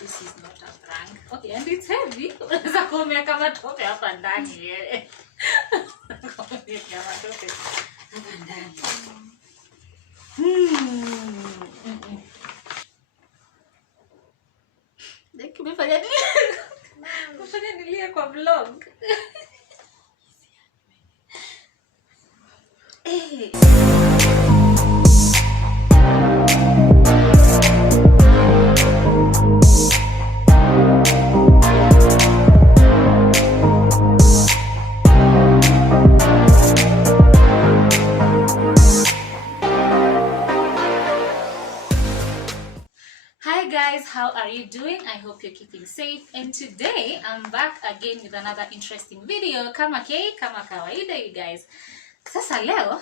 This is not a prank. Okay, and it's heavy. Unaweza kuumia kama tope hapa ndani yeye. Kuumia kama tope hapa ndani. Umefanya nini? Umefanya nilie kwa vlog. Hi guys, how are you doing? I hope you're keeping safe, and today I'm back again with another interesting video. Kama kawaida, you guys. Sasa leo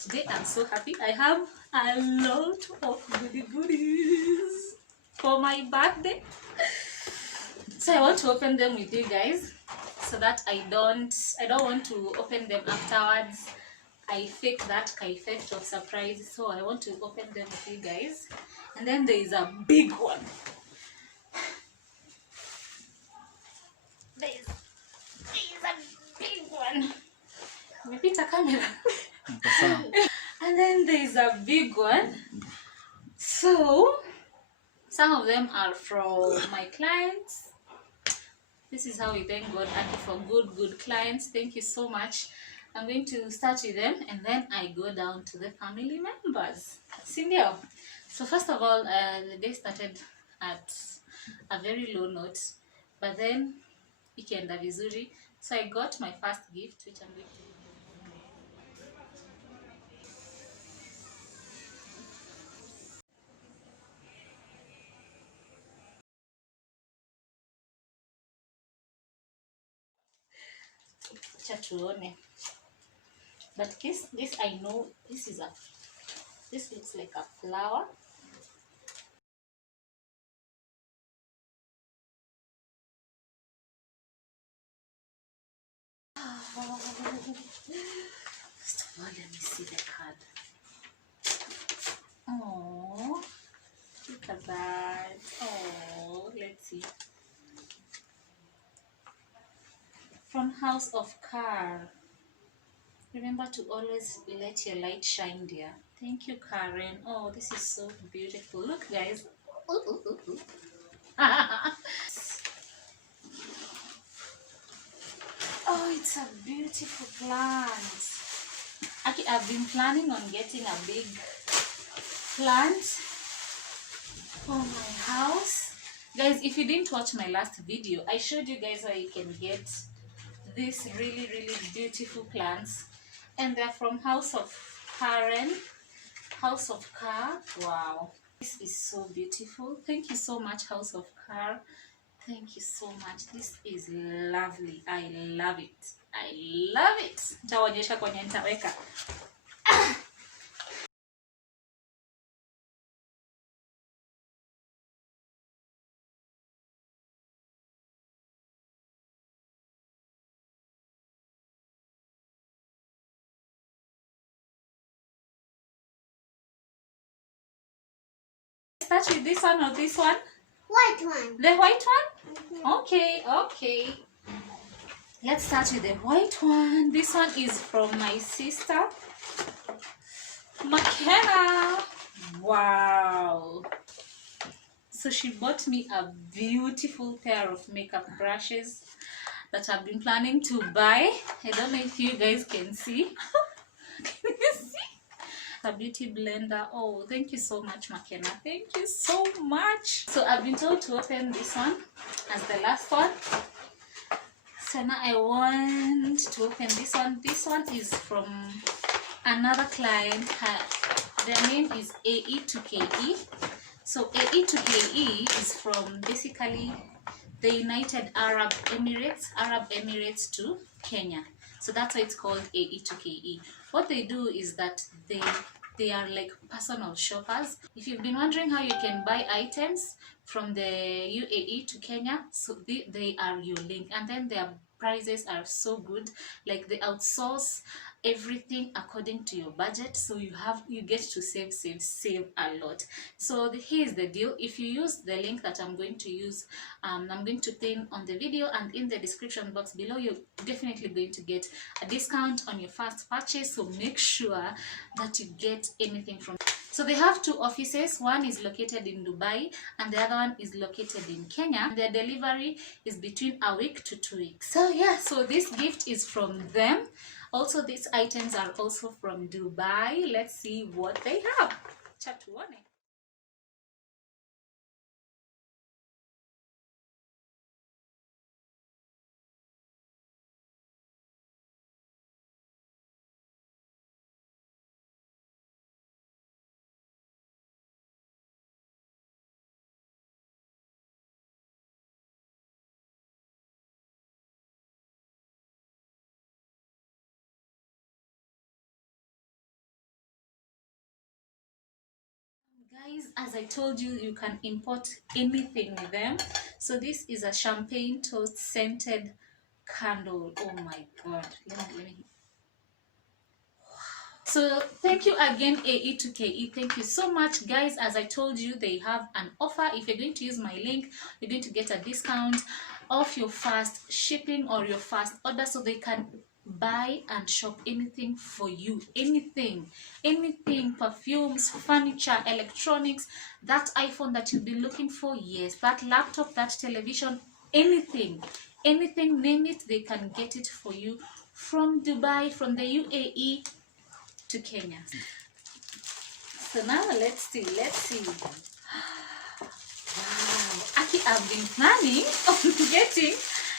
today I'm so happy. I have a lot of goodies for my birthday. So I want to open them with you guys so that I don't want to open them afterwards. I fake that effect of surprise, so I want to open them with you guys. And then there is a big one. There is a big one. Repeat camera. And then there is a big one. So some of them are from my clients. This is how we thank God for good clients. Thank you so much. I'm going to start with them and then I go down to the family members. Sindio? So first of all, the day started at a very low note, but then ikaenda vizuri. So I got my first gift, which I'm going to tuone. But this I know this looks like a flower. First of all, let me see the card. Oh, look at that. Oh, let's see. From House of Car. Remember to always let your light shine, dear. Thank you, Karen. Oh, this is so beautiful. Look, guys. Ooh. Oh, it's a beautiful plant. Actually, I've been planning on getting a big plant for my house. Guys, if you didn't watch my last video, I showed you guys how you can get these really beautiful plants. And they're from House of Karen. House of Car. Wow. This is so beautiful. Thank you so much, House of Car. Thank you so much. This is lovely. I love it. I love it. Nitaonyesha kwenye nitaweka. Start with this one or this one? White one. The white one? Okay. Let's start with the white one. This one is from my sister, McKenna. Wow. So she bought me a beautiful pair of makeup brushes that I've been planning to buy. I don't know if you guys can see. Can you see? A beauty blender. Oh, thank you so much, McKenna. Thank you so much. So I've been told to open this one as the last one. So now I want to open this one. This one is from another client. Their name is AE to KE. So AE to KE is from basically the United Arab Emirates to Kenya. So that's why it's called AE to KE. What they do is that they are like personal shoppers. If you've been wondering how you can buy items from the UAE to Kenya, so they are your link, and then their prices are so good. Like they outsource everything according to your budget, so you get to save a lot. So here's the deal. If you use the link that I'm going to use, I'm going to pin on the video and in the description box below, you're definitely going to get a discount on your first purchase. So make sure that you get anything from. So they have two offices. One is located in Dubai and the other one is located in Kenya. Their delivery is between a week to 2 weeks. So yeah, so this gift is from them. Also, these items are also from Dubai. Let's see what they have. Chat one. Guys, as I told you, you can import anything with them. So this is a champagne toast scented candle. Oh my god, let me. So thank you again, AE to KE. Thank you so much, guys. As I told you, they have an offer. If you're going to use my link, you're going to get a discount off your first shipping or your first order, so they can buy and shop anything for you. Anything, perfumes, furniture, electronics, that iPhone that you've been looking for, yes, that laptop, that television, anything, name it, they can get it for you from Dubai, from the UAE to Kenya. So now let's see. Wow, Aki, I've been planning on getting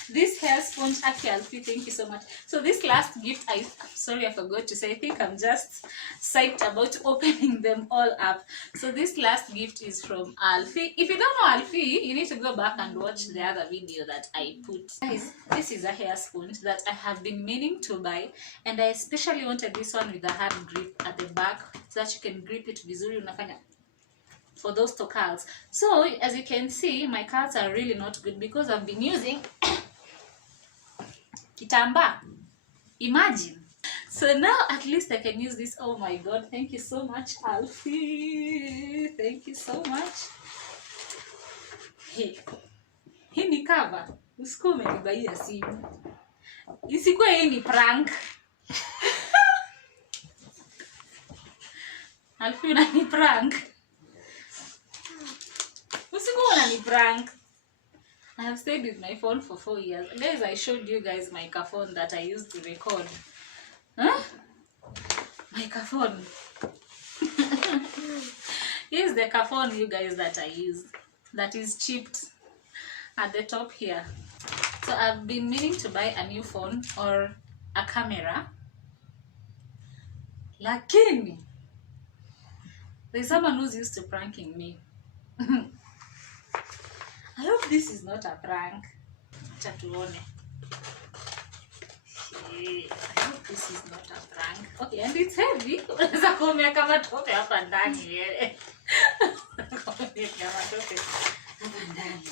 this hair sponge. Aki, Alfie, thank you so much. So this last gift, I'm sorry I forgot to say, I think I'm just psyched about opening them all up. So this last gift is from Alfie. If you don't know Alfie, you need to go back and watch the other video that I put. Guys, this is a hair sponge that I have been meaning to buy, and I especially wanted this one with a hard grip at the back so that you can grip it vizuri unafanya for those to curls. So as you can see, my curls are really not good because I've been using kitamba. Imagine. So now at least I can use this. Oh my god, thank you so much, Alfie. Thank you so much. Hey, hii ni cover. Usikuwa umenibaia simu. Isikuwa hii ni prank. Alfie, unani prank. Usikuwa unani prank. I have stayed with my phone for 4 years. Guys, I showed you guys my phone that I used to record. Huh? My phone. Here's the phone, you guys, that I use. That is chipped at the top here. So I've been meaning to buy a new phone or a camera. Lakini, there's someone who's used to pranking me. I hope this is not a prank. Chatuone. I hope this is not a prank. Okay, and it's heavy. Unaweza kuumia kama tope hapa ndani wewe. Kuumia kama tope hapa ndani.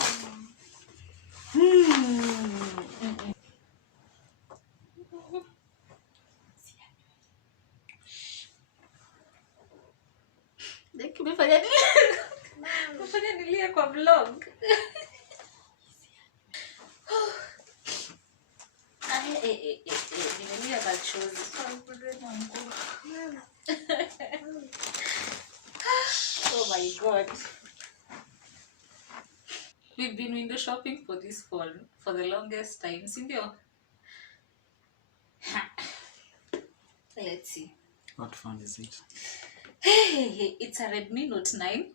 Umefanya nini? Umefanya nilie kwa vlog. Nimelia machozi. Oh my god. We've been window shopping for this phone for the longest time. Sindio? Let's see. What phone is it? It's a Redmi Note 9.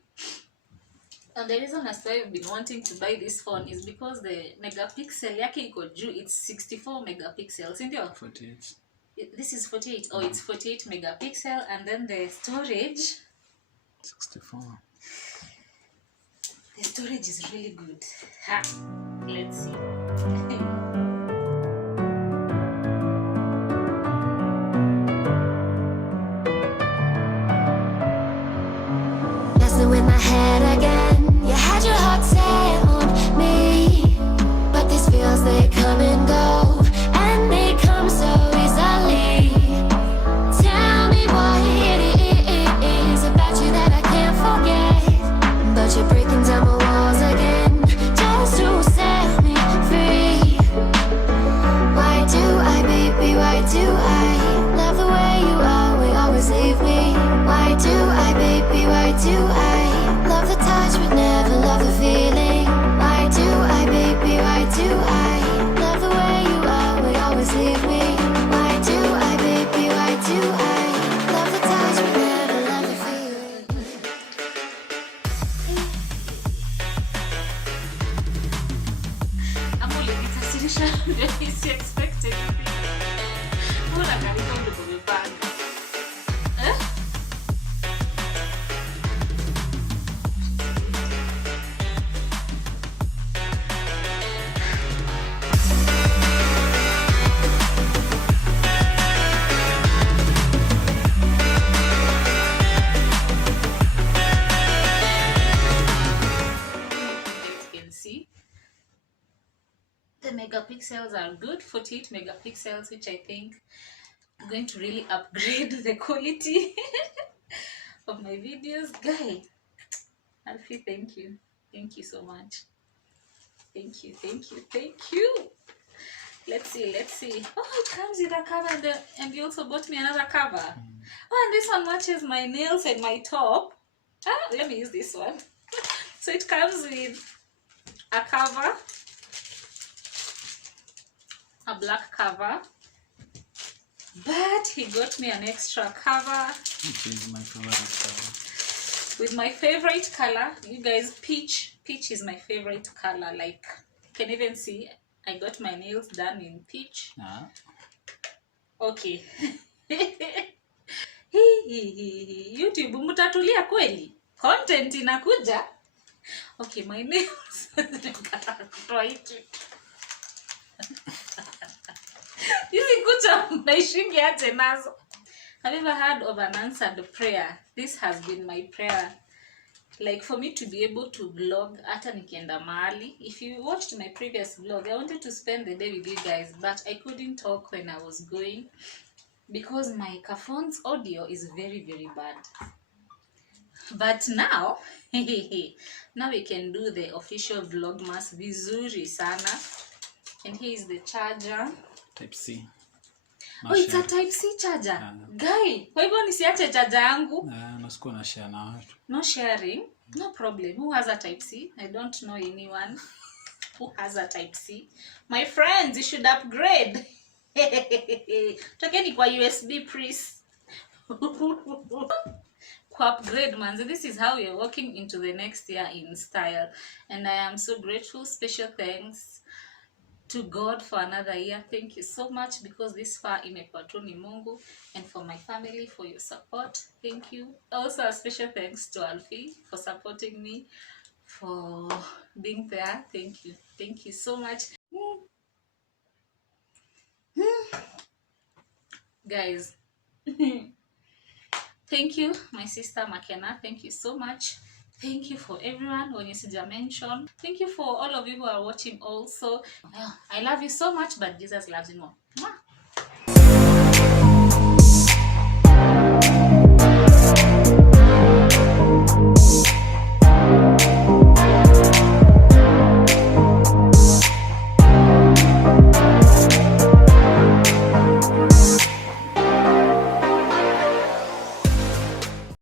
And the reason as why I've been wanting to buy this phone is because the megapixel yake iko juu. It's 64 megapixels. Sindio? 48. This is 48. Oh, it's 48 megapixel. And then the storage, 64. the storage is really good. Ha. Let's see. Messing with my head again. You had your heart set on me, but these feels, they come and go, and they come so easily. kuonyesha is expected. Mbona karibu ndo kumepanga? The megapixels are good, 48 megapixels, which I think is going to really upgrade the quality of my videos. Guy, Alfie, thank you so much. Thank you. Let's see. Oh, it comes with a cover, and you also bought me another cover. Oh, and this one matches my nails and my top. Let me use this one. So it comes with a cover, a black cover, but he got me an extra cover, which is my favorite color, with my favorite color. You guys, peach is my favorite color. Like, you can even see I got my nails done in peach. Okay. YouTube mutatulia kweli, content inakuja. Okay, my nails. Hizi kucha mnaishingi aje nazo. Have you ever heard of an answered prayer? This has been my prayer. Like, for me to be able to vlog hata nikienda mahali. If you watched my previous vlog, I wanted to spend the day with you guys, but I couldn't talk when I was going because my phone's audio is very, very bad. But now, now we can do the official vlogmas vizuri sana. And here is the charger. Type C. Oh, it's a type C charger. Guy, kwa hivyo nisiache charger yangu? Nasikuwa na share na watu. No sharing? No problem. Who has a type C? I don't know anyone who has a type C. My friends, you should upgrade. Tokeni kwa USB, please. Upgrade, man. So this is how we are walking into the next year in style. And I am so grateful. Special thanks to God for another year. Thank you so much, because this far imekuwa tu ni Mungu, and for my family for your support. Thank you. Also a special thanks to Alfie for supporting me, for being there. Thank you so much. Guys, thank you, my sister Makena. Thank you so much. Thank you for everyone when you see the mention. Thank you for all of you who are watching also. I love you so much, but Jesus loves you more. Mwah.